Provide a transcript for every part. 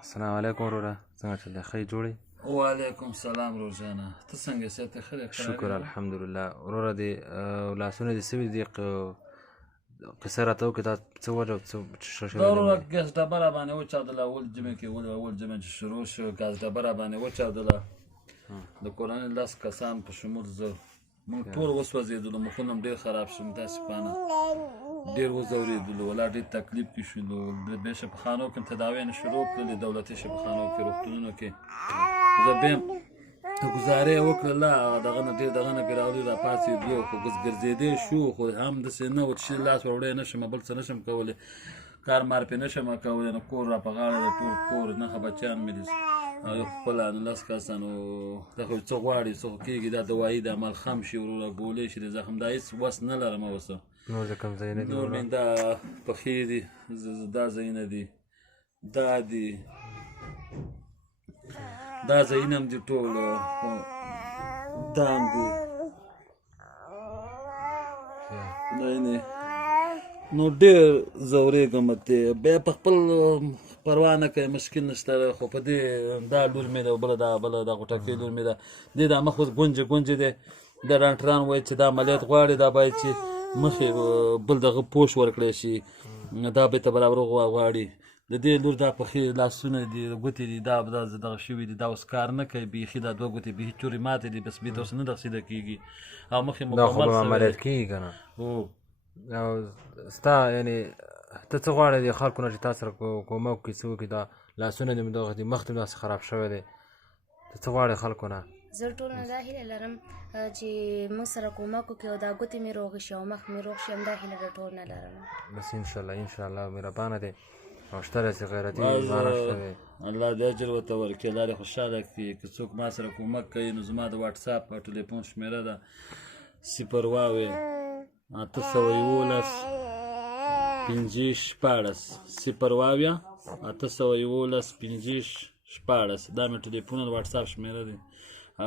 السلام علیکم وروره، څنګه چل دی؟ ښه جوړ یې؟ وعلیکم السلام روزانه، ته څنګه یې؟ صحت ښه دی؟ شکر الحمدلله. وروره دې لاسونه دې سوي دي، قصه راته وکړې، دا څه وجه څه شوی دی؟ دا وروره ګاز ډبه راباندې وچاودله، اول جمعې کې اول جمعې چې شروع شو ګاز ډبه راباندې وچاودله، د کورنۍ 10 کسان په شمول زه، موږ ټول وسوځېدلو، مخونه هم ډېر خراب شو، داسې پانه ډېر وځورېدلو، ولا ډېر تکلیف کې شولو. بیا شفاخانو کې تداویانې شروع کړلې، دولتي شفاخانو کې، روغتونونو کې. زه بیا ګزارې یې وکړله، دغه نه ډېر دغه نه پرې راغلي راپاڅېدو، خو ګرځېدی شو، خو هم داسې نه و چې لاس وروړی نه شم، بل څه نه شم کولی، کار مار پرې نه شم کولی، نو کور را په غاړه د ټول کور نښه بچیان مې دي او یو خپله 10 کسه. نو دا خو څه غواړي، څه خو کېږي، دا دوايي ده، ملخم شي وروره، ګولۍ شي د زخم، دا هېڅ وس نه لرم اوس. نور د کوم ځایونه دي؟ نور مې دا پښې دي، دا ځایونه دي، دا دي، دا ځایونه هم دي ټول، دا هم دي، نو ډېر ځورېږم. بیا په خپل پروا نه کوي، مشکل نشته، خو په دې دا لور مې ده، بله دا غوټکۍ لور مې ده، دې دا مخ اوس ګونجې ګونجې دی. دا ډاکټران وایي چې دا عملیات غواړي، دا باید چې مخې بل دغه پوش ورکړی شي، دا بیرته برابر غواړي. د دې لور دا پښې لاسونه دي، ګوتې دي، دا دغه شوي دي، دا اوس کار نه کوي بیخي، دا 2 ګوتې بیخي چورې ماتې دي، بس بیرته اوس نه دغه سیده کېږي او مخې دا خو به عملیات کېږي که نه؟ او ستا یعنې ته څه غواړې د خلکو نه چې تا سره کومک وکړي، څه وکړي؟ دا لاسونه دې دغه دي، مخ دې داسې خراب شوی دی، ته څه غواړې خلکو نه؟ زه ټول نه دا هیله لرم چې موږ سره کومک وکړي او دا ګوتې مې روغې شي او مخ مې روغ شي، همدا هیله د ټول نه لرم. بس انشاءالله مهربانه دی او شته داسې غیرتي ځوانه شته دی، الله دې اجر ورته ورکړي، الله دې خوشحاله کړي. که څوک ما سره کومک کوي نو زما د واټساپ او ټلیفون شمېره ده 0 811 50 16 0 811 50 16 دا مې ټلیفون او واټساپ شمېره دی.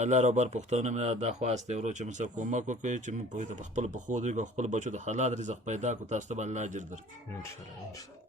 الله ربر پښتانه مې دا خواست دی ورو چې موږ سره کومک وکړي چې موږ په خپلو پښو ودرېږو او خپلو بچو د حلال رزق پیدا کړو، تاسو ته به الله اجر درکړي. انشاءالله.